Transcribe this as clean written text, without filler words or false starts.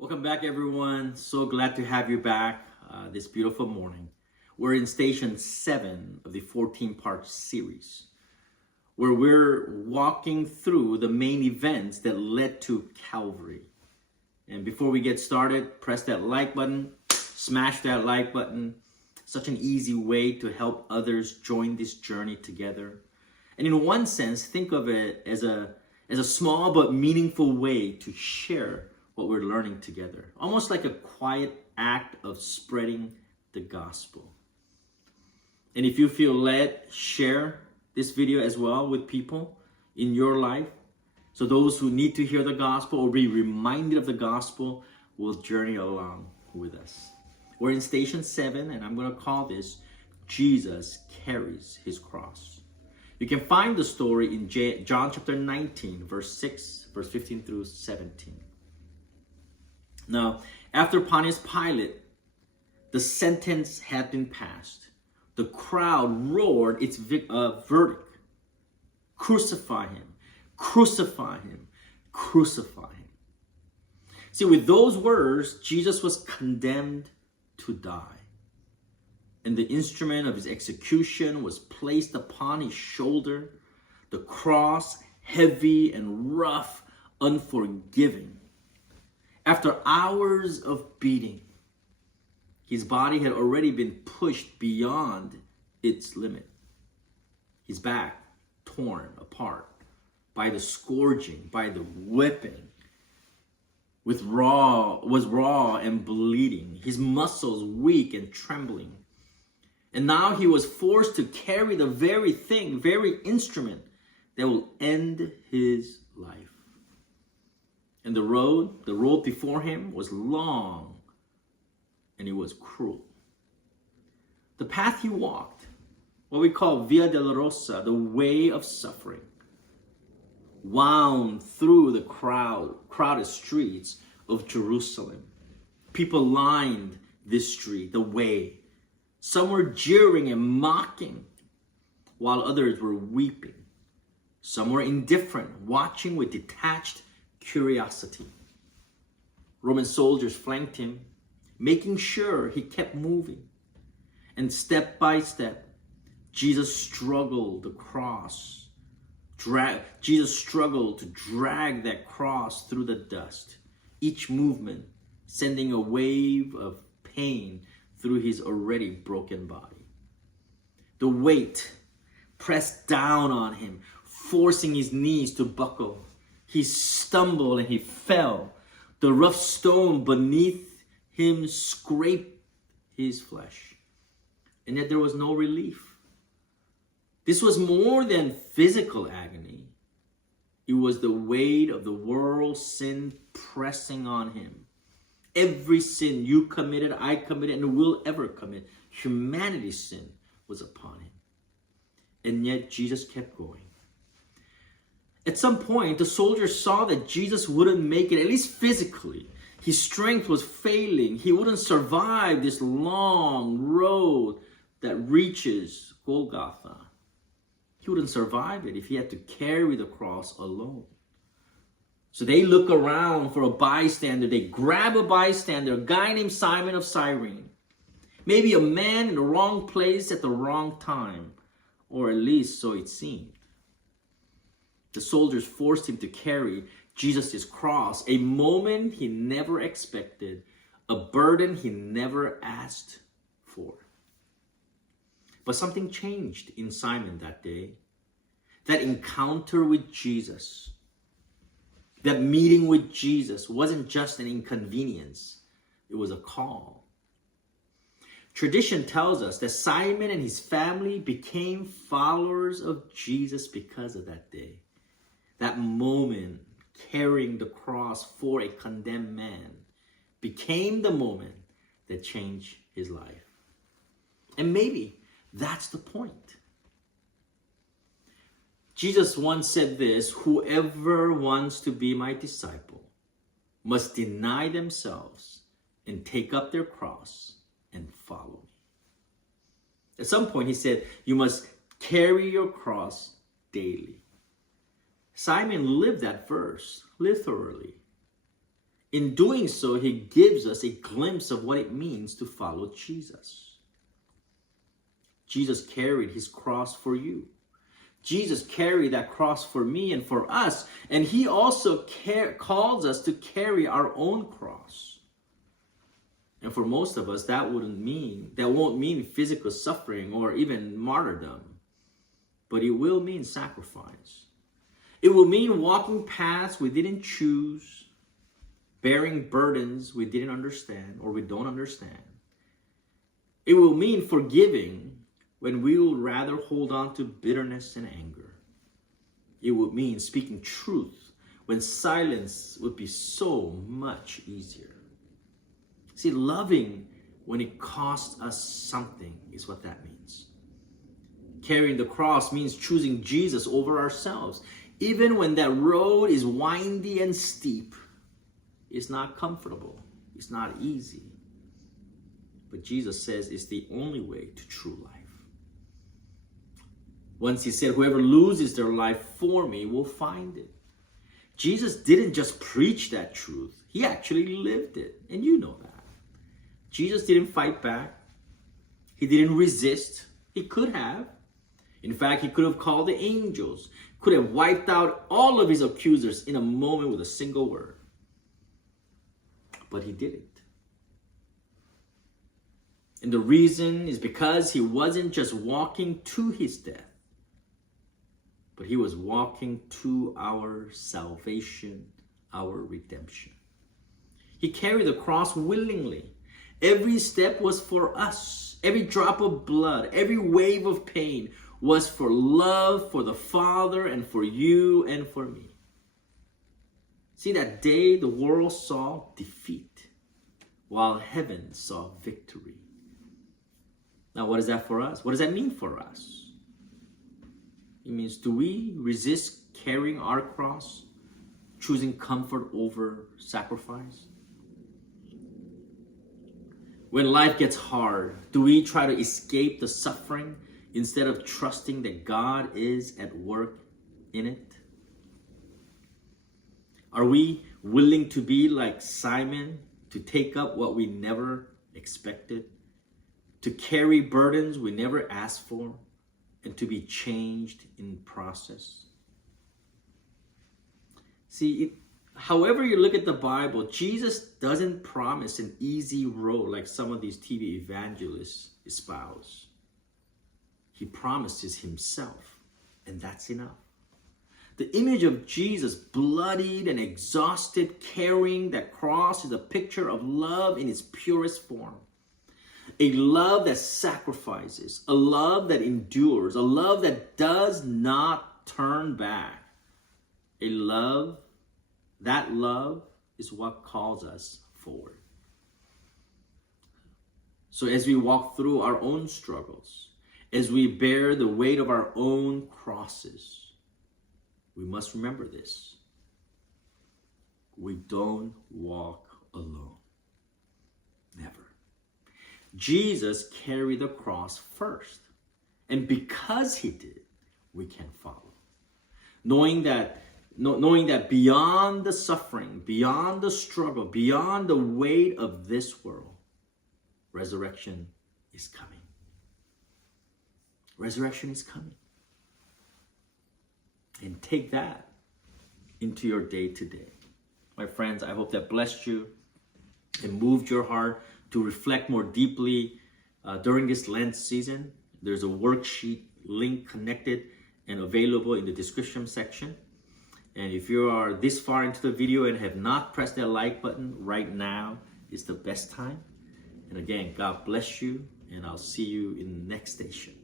Welcome back, everyone. So glad to have you back this beautiful morning. We're in station 7 of the 14-part series, where we're walking through the main events that led to Calvary. And before we get started, press that like button, smash that like button. Such an easy way to help others join this journey together. And in one sense, think of it as a small but meaningful way to share what we're learning together. Almost like a quiet act of spreading the gospel. And if you feel led, share this video as well with people in your life. So those who need to hear the gospel or be reminded of the gospel will journey along with us. We're in station 7, and I'm going to call this Jesus Carries His Cross. You can find the story in John chapter 19, verse 6, verse 15 through 17. Now, after Pontius Pilate, the sentence had been passed. The crowd roared its verdict. Crucify him, crucify him, crucify him. See, with those words, Jesus was condemned to die. And the instrument of his execution was placed upon his shoulder, the cross, heavy and rough, unforgiving. After hours of beating, his body had already been pushed beyond its limit. His back torn apart by the scourging, by the whipping, was raw and bleeding, his muscles weak and trembling. And now he was forced to carry the very instrument that will end his life. And the road before him was long and it was cruel. The path he walked, what we call Via Dolorosa, the way of suffering, wound through the crowded streets of Jerusalem. People lined this street, the way. Some were jeering and mocking, while others were weeping. Some were indifferent, watching with detached curiosity. Roman soldiers flanked him, making sure he kept moving. And step by step, Jesus struggled to drag that cross through the dust, each movement sending a wave of pain through his already broken body. The weight pressed down on him, forcing his knees to buckle. He stumbled and he fell. The rough stone beneath him scraped his flesh. And yet there was no relief. This was more than physical agony. It was the weight of the world's sin pressing on him. Every sin you committed, I committed, and will ever commit, humanity's sin was upon him. And yet Jesus kept going. At some point, the soldiers saw that Jesus wouldn't make it, at least physically. His strength was failing. He wouldn't survive this long road that reaches Golgotha. He wouldn't survive it if he had to carry the cross alone. So they look around for a bystander. They grab a bystander, a guy named Simon of Cyrene. Maybe a man in the wrong place at the wrong time, or at least so it seemed. The soldiers forced him to carry Jesus' cross, a moment he never expected, a burden he never asked for. But something changed in Simon that day. That encounter with Jesus, that meeting with Jesus wasn't just an inconvenience, it was a call. Tradition tells us that Simon and his family became followers of Jesus because of that day. That moment, carrying the cross for a condemned man, became the moment that changed his life. And maybe that's the point. Jesus once said this: whoever wants to be my disciple must deny themselves and take up their cross and follow me. At some point he said, you must carry your cross daily. Simon lived that verse literally. In doing so, he gives us a glimpse of what it means to follow Jesus. Jesus carried his cross for you. Jesus carried that cross for me and for us. And he also calls us to carry our own cross. And for most of us, that won't mean physical suffering or even martyrdom. But it will mean sacrifice. It will mean walking paths we didn't choose, bearing burdens we didn't understand or we don't understand. It will mean forgiving when we will rather hold on to bitterness and anger. It would mean speaking truth when silence would be so much easier. See, loving when it costs us something is what that means. Carrying the cross means choosing Jesus over ourselves. Even when that road is windy and steep, it's not comfortable, it's not easy. But Jesus says it's the only way to true life. Once he said, whoever loses their life for me will find it. Jesus didn't just preach that truth. He actually lived it. And you know that. Jesus didn't fight back. He didn't resist. He could have. In fact, he could have called the angels. Could have wiped out all of his accusers in a moment with a single word. But he didn't. And the reason is because he wasn't just walking to his death, but he was walking to our salvation, our redemption. He carried the cross willingly. Every step was for us. Every drop of blood, every wave of pain was for love, for the Father, and for you and for me. See, that day the world saw defeat, while heaven saw victory. Now, what is that for us? What does that mean for us? It means, do we resist carrying our cross, choosing comfort over sacrifice? When life gets hard, do we try to escape the suffering instead of trusting that God is at work in it? Are we willing to be like Simon, to take up what we never expected, to carry burdens we never asked for, and to be changed in process? See, however you look at the Bible, Jesus doesn't promise an easy road like some of these TV evangelists espouse. He promises himself, and that's enough. The image of Jesus, bloodied and exhausted, carrying that cross, is a picture of love in its purest form. A love that sacrifices, a love that endures, a love that does not turn back. That love is what calls us forward. So as we walk through our own struggles, as we bear the weight of our own crosses, we must remember this. We don't walk alone. Never. Jesus carried the cross first. And because he did, we can follow. Knowing that beyond the suffering, beyond the struggle, beyond the weight of this world, resurrection is coming. Resurrection is coming. And take that into your day to day. My friends, I hope that blessed you and moved your heart to reflect more deeply during this Lent season. There's a worksheet link connected and available in the description section. And if you are this far into the video and have not pressed that like button, right now is the best time. And again, God bless you, and I'll see you in the next station.